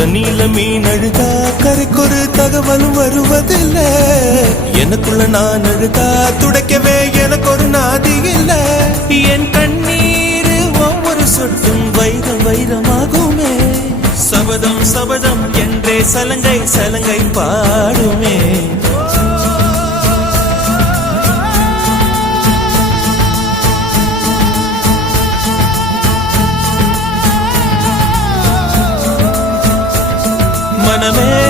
தண்ணியில மீன் அழுதா கரைக்கொரு தகவலும் வருவதில்லை. எனக்குள்ள நான் அழுதா துடைக்கவே எனக்கு ஒரு நாதி இல்ல. என் கண்ணீர் ஒவ்வொரு சொட்டும் வைரம் வைரமாகுமே. சபதம் சபதம் என்றே சலங்கை சலங்கை பாடுமே. மனமே